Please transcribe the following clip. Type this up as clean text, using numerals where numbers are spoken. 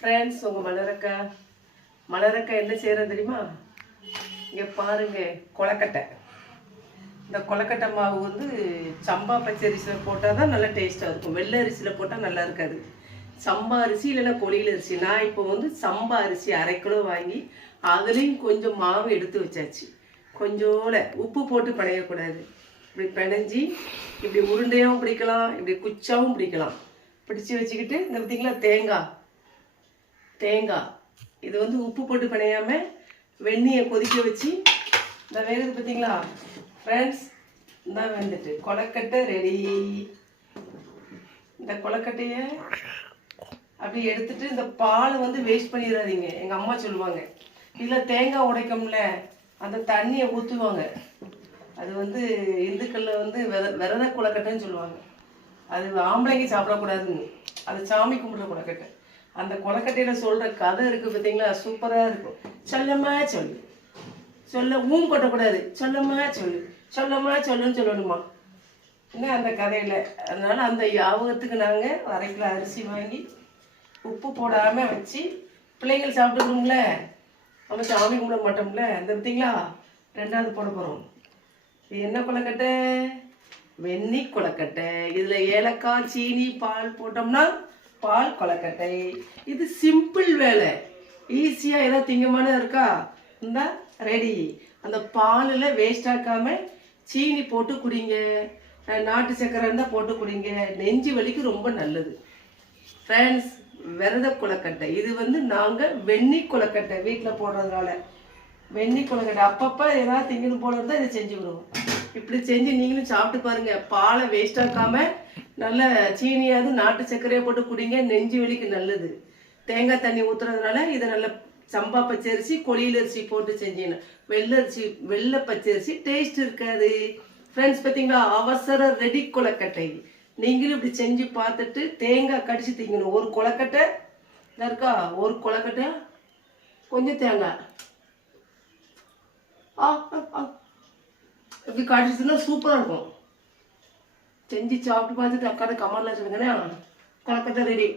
Friends, உங்கள் மலரக்கா என்ன செய்கிறது தெரியுமா? இங்கே பாருங்க, கொலக்கட்டை. இந்த கொலக்கட்டை மாவு வந்து சம்பா பச்சரிசியில் போட்டால் தான் நல்லா டேஸ்ட்டாக இருக்கும். வெள்ளை அரிசியில் போட்டால் நல்லா இருக்காது. சம்பா அரிசி இல்லைன்னா கொடியில் அரிசி. நான் இப்போ வந்து சம்பா அரிசி 1/2 கிலோ வாங்கி அதுலேயும் கொஞ்சம் மாவு எடுத்து வச்சாச்சு. கொஞ்சோட உப்பு போட்டு பிணையக்கூடாது. இப்படி பிணைஞ்சி இப்படி உருண்டையாகவும் பிடிக்கலாம், இப்படி குச்சாவும் பிடிக்கலாம். பிடிச்சி வச்சுக்கிட்டு இந்த பார்த்தீங்களா தேங்காய் இது வந்து உப்பு போட்டு பிணையாமல் வெந்நியை கொதிக்க வச்சு இந்த வேகிறது பார்த்தீங்களா ஃப்ரெண்ட்ஸ். இந்த வந்துட்டு கொலக்கட்டை ரெடி. இந்த கொலக்கட்டையை அப்படி எடுத்துட்டு இந்த பாலை வந்து வேஸ்ட் பண்ணிடாதீங்க. எங்கள் அம்மா சொல்லுவாங்க, இல்லை தேங்காய் உடைக்கம்ல அந்த தண்ணியை ஊற்றுவாங்க. அது வந்து இந்துக்களில் வந்து விரத கொலக்கட்டைன்னு சொல்லுவாங்க. அது ஆம்பளைங்க சாப்பிடக்கூடாதுன்னு. அது சாமி கும்பிட்ற கொலக்கட்டை. அந்த கொலக்கட்டையில் சொல்கிற கதை இருக்குது பார்த்தீங்களா, சூப்பராக இருக்கும். சொல்லம்மா சொல்ல கொட்டக்கூடாது. சொல்லம்மா சொல்லுன்னு சொல்லணுமா என்ன அந்த கதையில். அதனால் அந்த யாபகத்துக்கு நாங்கள் 1/2 கிலோ அரிசி வாங்கி உப்பு போடாமல் வச்சு பிள்ளைங்கள் சாப்பிட்டுக்கணும்ல, நம்ம சாமி கும்பிட மாட்டோம்ல. அந்த பார்த்தீங்களா 2வது போட போகிறோம். இது என்ன கொலக்கட்டை? வெந்நி கொலக்கட்டை. இதில் ஏலக்காய், சீனி, பால் போட்டோம்னா பால் கொலக்கட்டை. இது சிம்பிள் வேலை, ஈஸியாக ஏதாவது திங்கமான இருக்கா. இந்த ரெடி. அந்த பாலில் வேஸ்ட் ஆக்காம சீனி போட்டு குடிங்க, நாட்டு சக்கரை இருந்தால் போட்டு குடிங்க. நெஞ்சு வலிக்கு ரொம்ப நல்லது ஃப்ரெண்ட்ஸ். விரத கொலக்கட்டை இது வந்து நாங்கள் வெந்நி கொலக்கட்டை வீட்டில் போடுறதுனால. வெந்நி கொலக்கட்டை அப்பப்போ ஏதாவது திங்கணும் போல இருந்தால் இதை செஞ்சு விடுவோம். இப்படி செஞ்சு நீங்களும் சாப்பிட்டு பாருங்க. பாலை வேஸ்ட் ஆக்காம நல்ல சீனியாவது நாட்டு சர்க்கரையை போட்டு குடிங்க, நெஞ்சு வலிக்கு நல்லது. தேங்காய் தண்ணி ஊற்றுறதுனால இதை நல்ல சம்பா பச்சரிசி, கொடியில் அரிசி போட்டு செஞ்சீங்கன்னா வெள்ளை பச்சரிசி டேஸ்ட் இருக்காது ஃப்ரெண்ட்ஸ். பார்த்தீங்களா, அவசர ரெடி கொலக்கட்டை. நீங்களும் இப்படி செஞ்சு பார்த்துட்டு தேங்காய் கடிச்சு திங்கணும். ஒரு கொலக்கட்டை இருக்கா, ஒரு கொலக்கட்டை கொஞ்சம் தேங்காய் இப்படி கடிச்சுன்னா சூப்பராக இருக்கும். செஞ்சு சாப்பிட்டு பார்த்துட்டு அக்காட கமெண்ட்ல சொல்லுங்கண்ணா. கொலக்கட்டை ரெடி.